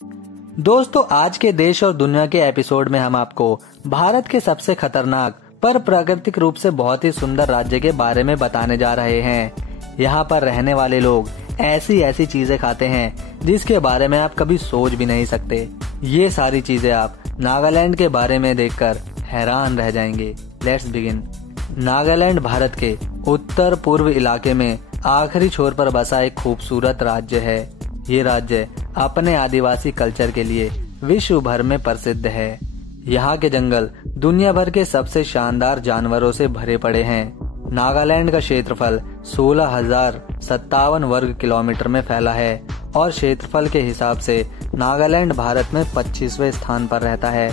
दोस्तों, आज के देश और दुनिया के एपिसोड में हम आपको भारत के सबसे खतरनाक पर प्राकृतिक रूप से बहुत ही सुंदर राज्य के बारे में बताने जा रहे हैं। यहाँ पर रहने वाले लोग ऐसी ऐसी चीजें खाते हैं जिसके बारे में आप कभी सोच भी नहीं सकते। ये सारी चीजें आप नागालैंड के बारे में देखकर हैरान रह जाएंगे। Let's begin. नागालैंड भारत के उत्तर पूर्व इलाके में आखिरी छोर पर बसा एक खूबसूरत राज्य है। ये राज्य अपने आदिवासी कल्चर के लिए विश्व भर में प्रसिद्ध है। यहाँ के जंगल दुनिया भर के सबसे शानदार जानवरों से भरे पड़े हैं। नागालैंड का क्षेत्रफल 16,057 वर्ग किलोमीटर में फैला है और क्षेत्रफल के हिसाब से नागालैंड भारत में 25वें स्थान पर रहता है।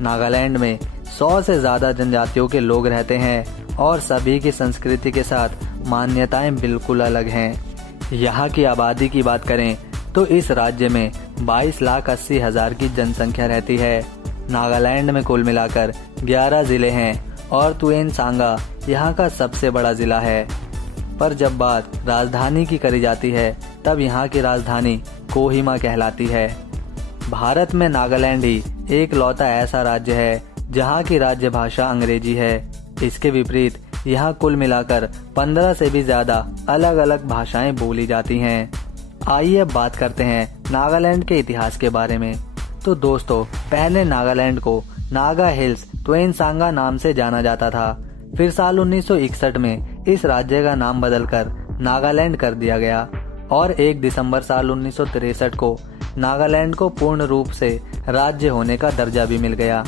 नागालैंड में 100 से ज्यादा जनजातियों के लोग रहते हैं और सभी की संस्कृति के साथ मान्यताएं बिल्कुल अलग हैं। यहाँ की आबादी की बात करें तो इस राज्य में 22,80,000 की जनसंख्या रहती है। नागालैंड में कुल मिलाकर 11 जिले हैं और तुएन सांगा यहाँ का सबसे बड़ा जिला है। पर जब बात राजधानी की करी जाती है तब यहाँ की राजधानी कोहिमा कहलाती है। भारत में नागालैंड ही एक लौता ऐसा राज्य है जहाँ की राज्य भाषा अंग्रेजी है। इसके विपरीत यहाँ कुल मिलाकर 15 से भी ज्यादा अलग अलग भाषाएं बोली जाती हैं। आइए अब बात करते हैं नागालैंड के इतिहास के बारे में। तो दोस्तों, पहले नागालैंड को नागा हिल्स तुएन सांगा नाम से जाना जाता था। फिर साल 1961 में इस राज्य का नाम बदलकर नागालैंड कर दिया गया और 1 दिसंबर साल 1963 को नागालैंड को पूर्ण रूप से राज्य होने का दर्जा भी मिल गया।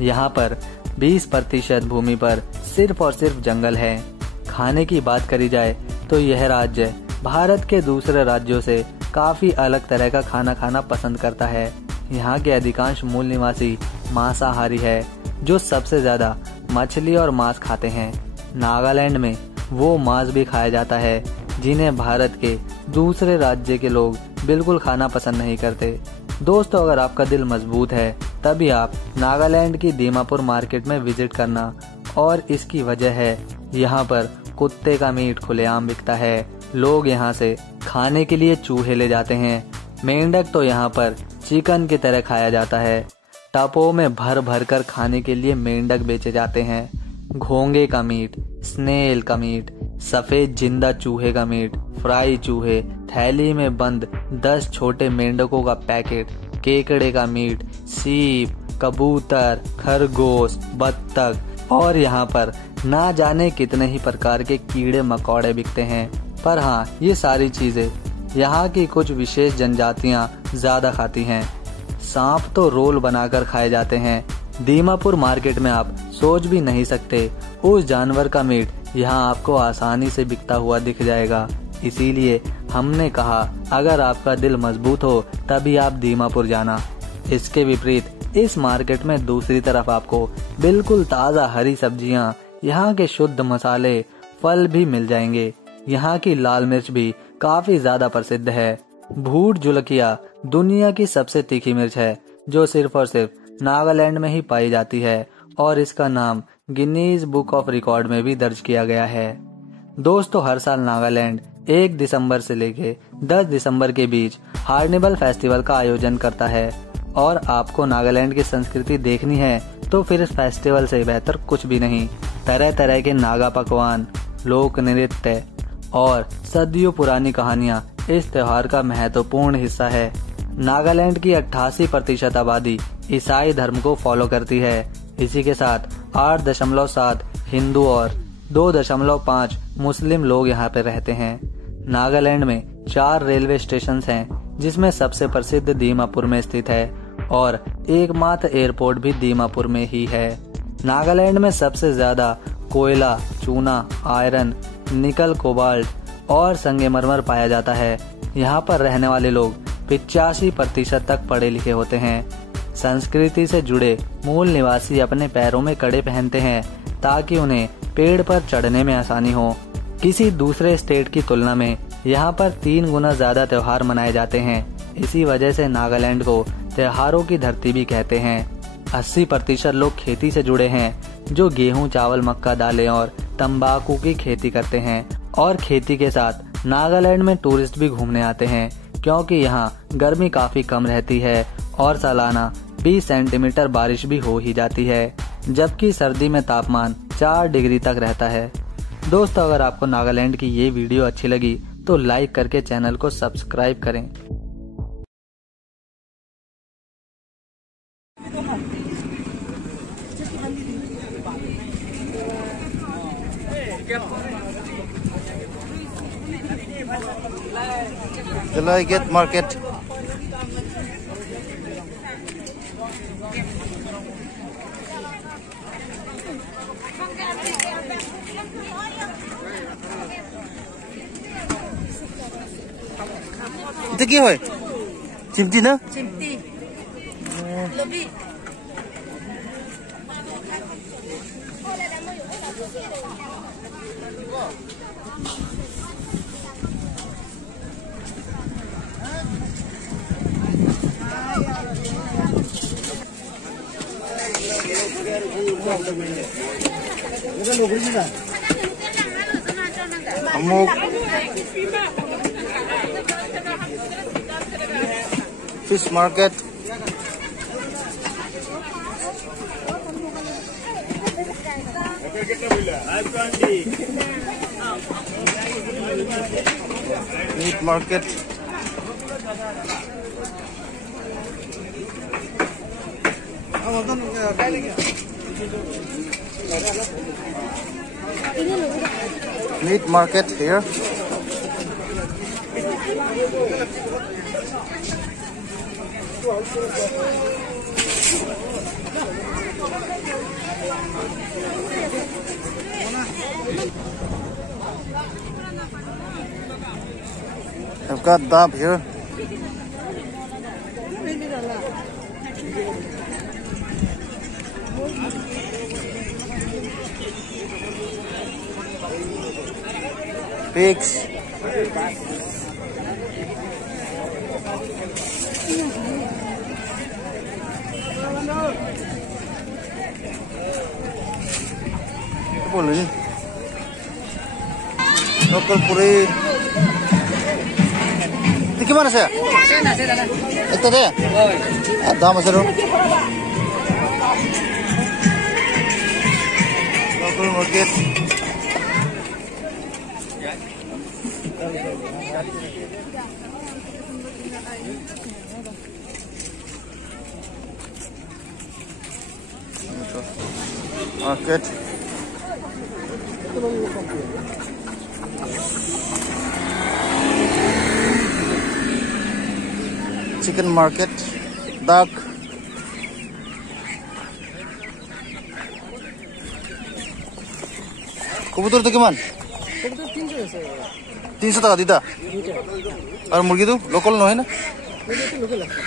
यहाँ पर 20% भूमि पर सिर्फ और सिर्फ जंगल है। खाने की बात करी जाए तो यह राज्य भारत के दूसरे राज्यों से काफी अलग तरह का खाना खाना पसंद करता है। यहाँ के अधिकांश मूल निवासी मांसाहारी है जो सबसे ज्यादा मछली और मांस खाते हैं। नागालैंड में वो मांस भी खाया जाता है जिन्हें भारत के दूसरे राज्य के लोग बिल्कुल खाना पसंद नहीं करते। दोस्तों, अगर आपका दिल मजबूत है तभी आप नागालैंड की दीमापुर मार्केट में विजिट करना। और इसकी वजह है यहाँ पर कुत्ते का मीट खुलेआम बिकता है। लोग यहाँ से खाने के लिए चूहे ले जाते हैं। मेंढक तो यहाँ पर चिकन की तरह खाया जाता है। टपों में भर भर कर खाने के लिए मेंढक बेचे जाते हैं। घोंगे का मीट, स्नेल का मीट, सफेद जिंदा चूहे का मीट, फ्राई चूहे, थैली में बंद 10 छोटे मेंढकों का पैकेट, केकड़े का मीट, सीप, कबूतर, खरगोश, बत्तख और यहाँ पर ना जाने कितने ही प्रकार के कीड़े मकोड़े बिकते हैं। पर हाँ, ये सारी चीजें यहाँ की कुछ विशेष जनजातियाँ ज्यादा खाती हैं। सांप तो रोल बनाकर खाए जाते हैं। दीमापुर मार्केट में आप सोच भी नहीं सकते उस जानवर का मीट यहाँ आपको आसानी से बिकता हुआ दिख जाएगा। इसीलिए हमने कहा अगर आपका दिल मजबूत हो तभी आप दीमापुर जाना। इसके विपरीत इस मार्केट में दूसरी तरफ आपको बिल्कुल ताज़ा हरी सब्जियाँ, यहाँ के शुद्ध मसाले, फल भी मिल जाएंगे। यहाँ की लाल मिर्च भी काफी ज्यादा प्रसिद्ध है। भूट जुलकिया दुनिया की सबसे तीखी मिर्च है जो सिर्फ और सिर्फ नागालैंड में ही पाई जाती है और इसका नाम गिनीज बुक ऑफ रिकॉर्ड में भी दर्ज किया गया है। दोस्तों, हर साल नागालैंड 1 दिसंबर से लेके 10 दिसंबर के बीच हार्निवल फेस्टिवल का आयोजन करता है। और आपको नागालैंड की संस्कृति देखनी है तो फिर इस फेस्टिवल से बेहतर कुछ भी नहीं। तरह तरह के नागा पकवान, लोक नृत्य और सदियों पुरानी कहानियाँ इस त्योहार का महत्वपूर्ण हिस्सा है। नागालैंड की 88% आबादी ईसाई धर्म को फॉलो करती है। इसी के साथ 8.7 हिंदू और 2.5 मुस्लिम लोग यहाँ पे रहते हैं। नागालैंड में 4 रेलवे स्टेशन हैं जिसमें सबसे प्रसिद्ध दीमापुर में स्थित है और एकमात्र एयरपोर्ट भी दीमापुर में ही है। नागालैंड में सबसे ज्यादा कोयला, चूना, आयरन, निकल, कोबाल्ट और संगमरमर पाया जाता है। यहाँ पर रहने वाले लोग 85% तक पढ़े लिखे होते हैं। संस्कृति से जुड़े मूल निवासी अपने पैरों में कड़े पहनते हैं ताकि उन्हें पेड़ पर चढ़ने में आसानी हो। किसी दूसरे स्टेट की तुलना में यहाँ पर 3 गुना ज्यादा त्योहार मनाए जाते हैं। इसी वजह से नागालैंड को त्योहारों की धरती भी कहते हैं। 80% लोग खेती से जुड़े हैं जो गेहूं, चावल, मक्का, दालें और तंबाकू की खेती करते हैं। और खेती के साथ नागालैंड में टूरिस्ट भी घूमने आते हैं। क्योंकि यहाँ गर्मी काफी कम रहती है और सालाना 20 सेंटीमीटर बारिश भी हो ही जाती है, जबकि सर्दी में तापमान 4 डिग्री तक रहता है। दोस्तों, अगर आपको नागालैंड की ये वीडियो अच्छी लगी तो लाइक करके चैनल को सब्सक्राइब करें। Delegate Market. Itu ki hoy? Chimti na? Chimti. Lobi. Amuk. Fish market. Meat market. Meat market here. I've got dab here. Pigs. Apa lagi? Local puri. Ini gimana sih? Itu deh. Ada masih dong. Local market. Market. Chicken market. Duck. कबूतर तो किमान? कबूतर 300 আছে। 300 টাকা দিতা। আর মুরগি তো local নয় না? মুরগি তো লোকাল আছে।